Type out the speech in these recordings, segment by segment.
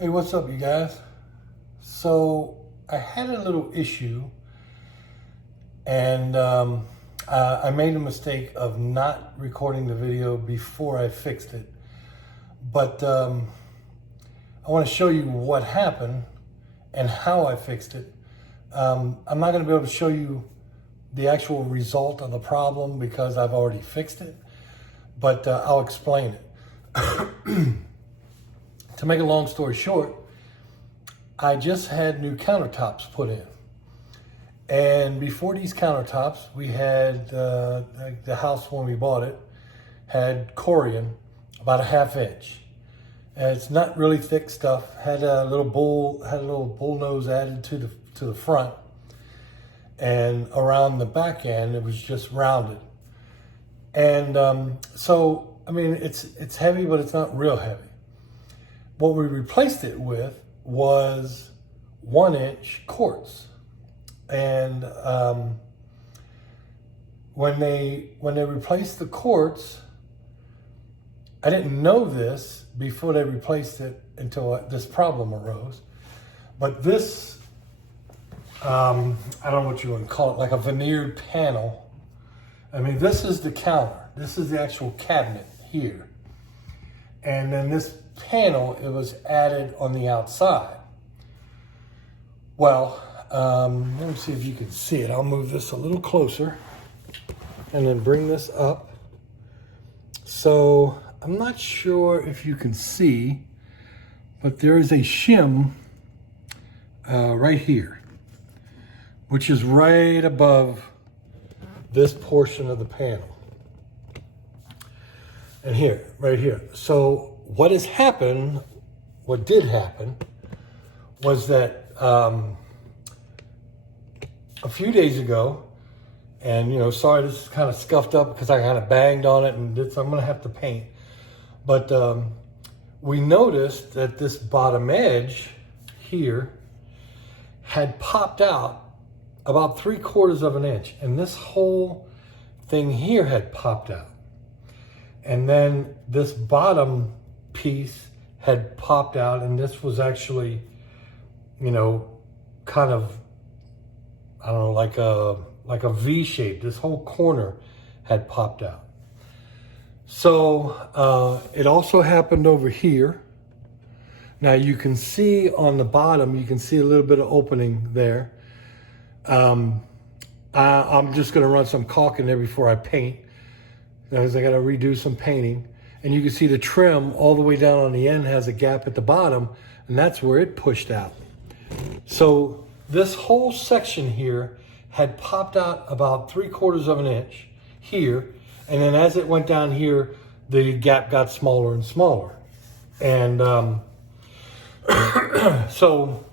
Hey, what's up, you guys? So I had a little issue, and I made a mistake of not recording the video before I fixed it. But I want to show you what happened and how I fixed it. I'm not going to be able to show you the actual result of the problem because I've already fixed it, but I'll explain it. To make a long story short, I just had new countertops put in. And before these countertops, we had, the house when we bought it, had corian, about a 1/2 inch. And it's not really thick stuff, had a little bull nose added to the front. And around the back end, it was just rounded. And so, I mean, it's heavy, but it's not real heavy. What we replaced it with was 1-inch quartz. And when they replaced the quartz, I didn't know this before they replaced it until this problem arose. But this, I don't know what you want to call it, like a veneered panel. I mean, this is the counter. This is the actual cabinet here. And then this panel, it was added on the outside. Well, let me see if you can see it. I'll move this a little closer and then bring this up. So I'm not sure if you can see, but there is a shim right here, which is right above this portion of the panel. And here, right here. So what has happened, what did happen, was that a few days ago, and sorry, this is kind of scuffed up because I kind of banged on it and I'm gonna have to paint. But we noticed that this bottom edge here had popped out about 3/4 of an inch, and this whole thing here had popped out. And then this bottom piece had popped out, and this was actually, kind of, I don't know, like a V shape. This whole corner had popped out. So it also happened over here. Now you can see on the bottom, you can see a little bit of opening there. I'm just gonna run some caulk in there before I paint, because I gotta redo some painting. And you can see the trim all the way down on the end has a gap at the bottom, and that's where it pushed out. So this whole section here had popped out about 3/4 of an inch here. And then as it went down here, the gap got smaller and smaller. And so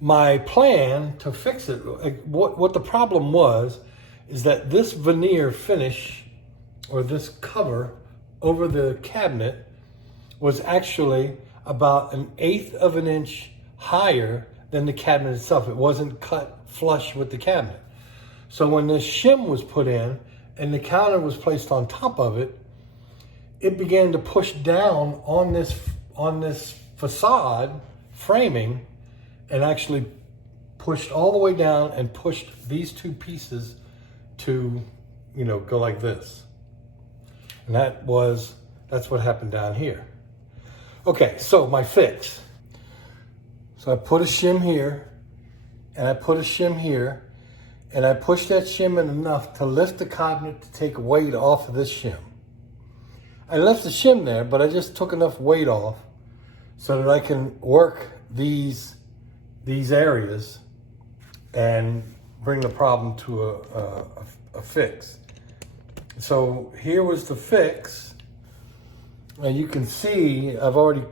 my plan to fix it, what the problem was, is that this veneer finish, or this cover over the cabinet, was actually about 1/8 of an inch higher than the cabinet itself. It wasn't cut flush with the cabinet. So when this shim was put in and the counter was placed on top of it, it began to push down on this facade framing, and actually pushed all the way down and pushed these two pieces to, go like this. And that's what happened down here. Okay, so my fix. So I put a shim here, and I put a shim here, and I pushed that shim in enough to lift the cabinet to take weight off of this shim. I left the shim there, but I just took enough weight off so that I can work these areas and bring the problem to a fix. So here was the fix, and you can see I've already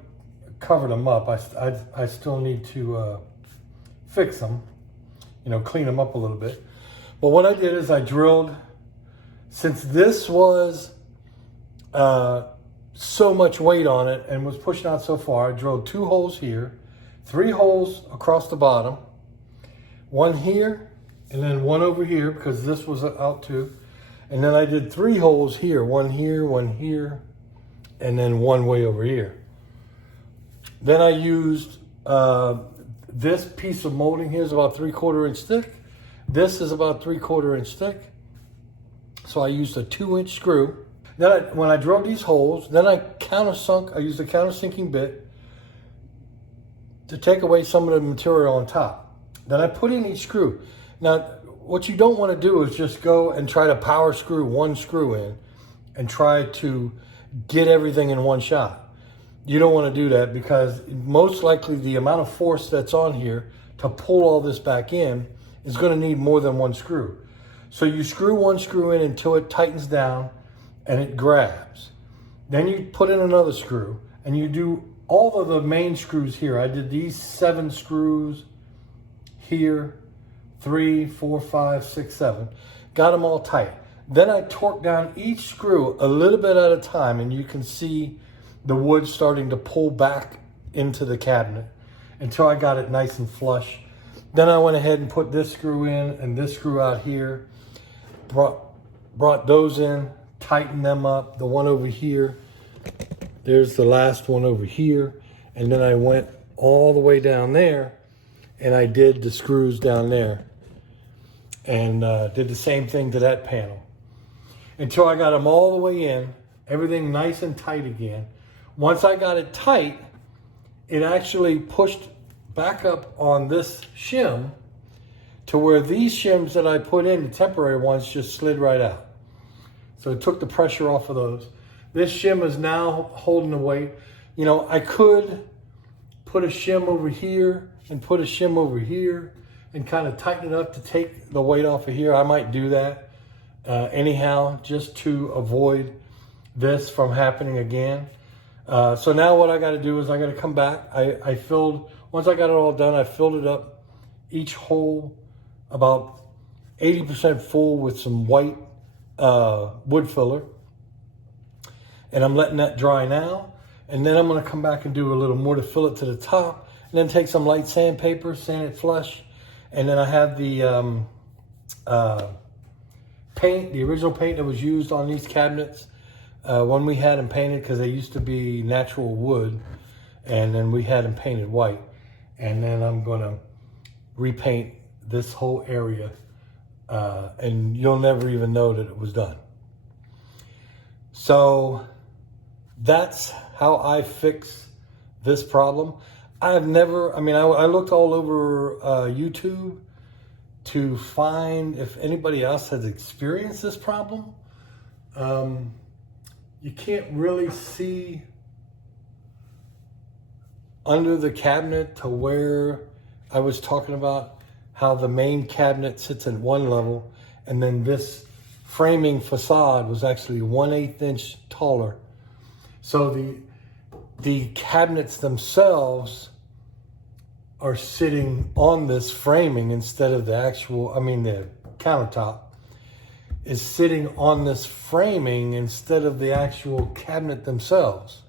covered them up. I still need to fix them, clean them up a little bit. But what I did is I drilled, since this was so much weight on it and was pushing out so far, I drilled 2 holes here, 3 holes across the bottom, 1 here, and then 1 over here because this was out too. And then I did 3 holes here, 1 here, 1 here, and then 1 way over here. Then I used this piece of molding here is about 3/4 inch thick. This is about 3/4 inch thick. So I used a 2-inch screw. Then when I drilled these holes, then I countersunk. I used a countersinking bit to take away some of the material on top. Then I put in each screw. Now, what you don't want to do is just go and try to power screw one screw in and try to get everything in one shot. You don't want to do that, because most likely the amount of force that's on here to pull all this back in is going to need more than one screw. So you screw one screw in until it tightens down and it grabs. Then you put in another screw and you do all of the main screws here. I did these 7 screws here, 3, 4, 5, 6, 7. Got them all tight. Then I torqued down each screw a little bit at a time, and you can see the wood starting to pull back into the cabinet until I got it nice and flush. Then I went ahead and put this screw in and this screw out here, brought those in, tightened them up. The one over here, there's the last one over here. And then I went all the way down there and I did the screws down there and did the same thing to that panel until I got them all the way in, everything nice and tight again. Once I got it tight, it actually pushed back up on this shim to where these shims that I put in, the temporary ones, just slid right out. So it took the pressure off of those. This shim is now holding the weight. You know, I could put a shim over here and put a shim over here and kind of tighten it up to take the weight off of here. I might do that anyhow, just to avoid this from happening again. So now what I got to do is I got to come back. I filled, once I got it all done, I filled it up, each hole about 80% full with some white wood filler. And I'm letting that dry now. And then I'm going to come back and do a little more to fill it to the top. And then take some light sandpaper, sand it flush. And then I have the paint, the original paint that was used on these cabinets. When we had them painted, because they used to be natural wood, and then we had them painted white. And then I'm going to repaint this whole area, and you'll never even know that it was done. So that's how I fix this problem. I've never, I mean, I looked all over YouTube to find if anybody else has experienced this problem. You can't really see under the cabinet to where I was talking about how the main cabinet sits at one level, and then this framing facade was actually 1/8 inch taller. So the cabinets themselves are sitting on this framing instead of the actual, I mean, the countertop is sitting on this framing instead of the actual cabinet themselves.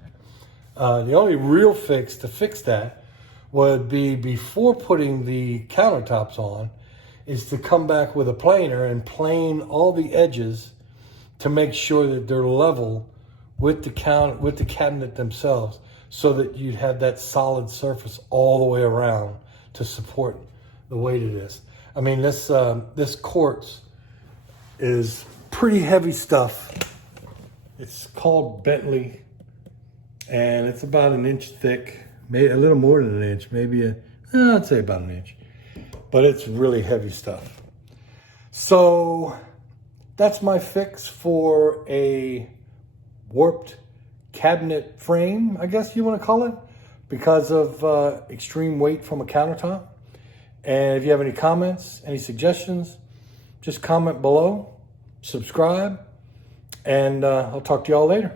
The only real fix to fix that would be, before putting the countertops on, is to come back with a planer and plane all the edges to make sure that they're level with the cabinet themselves, so that you'd have that solid surface all the way around to support the weight of this. I mean, this quartz is pretty heavy stuff. It's called Bentley, and it's about 1 inch thick, maybe a little more than 1 inch, maybe I'd say about 1 inch, but it's really heavy stuff. So that's my fix for a warped cabinet frame, I guess you want to call it, because of extreme weight from a countertop. And if you have any comments, any suggestions, just comment below, subscribe, and I'll talk to y'all later.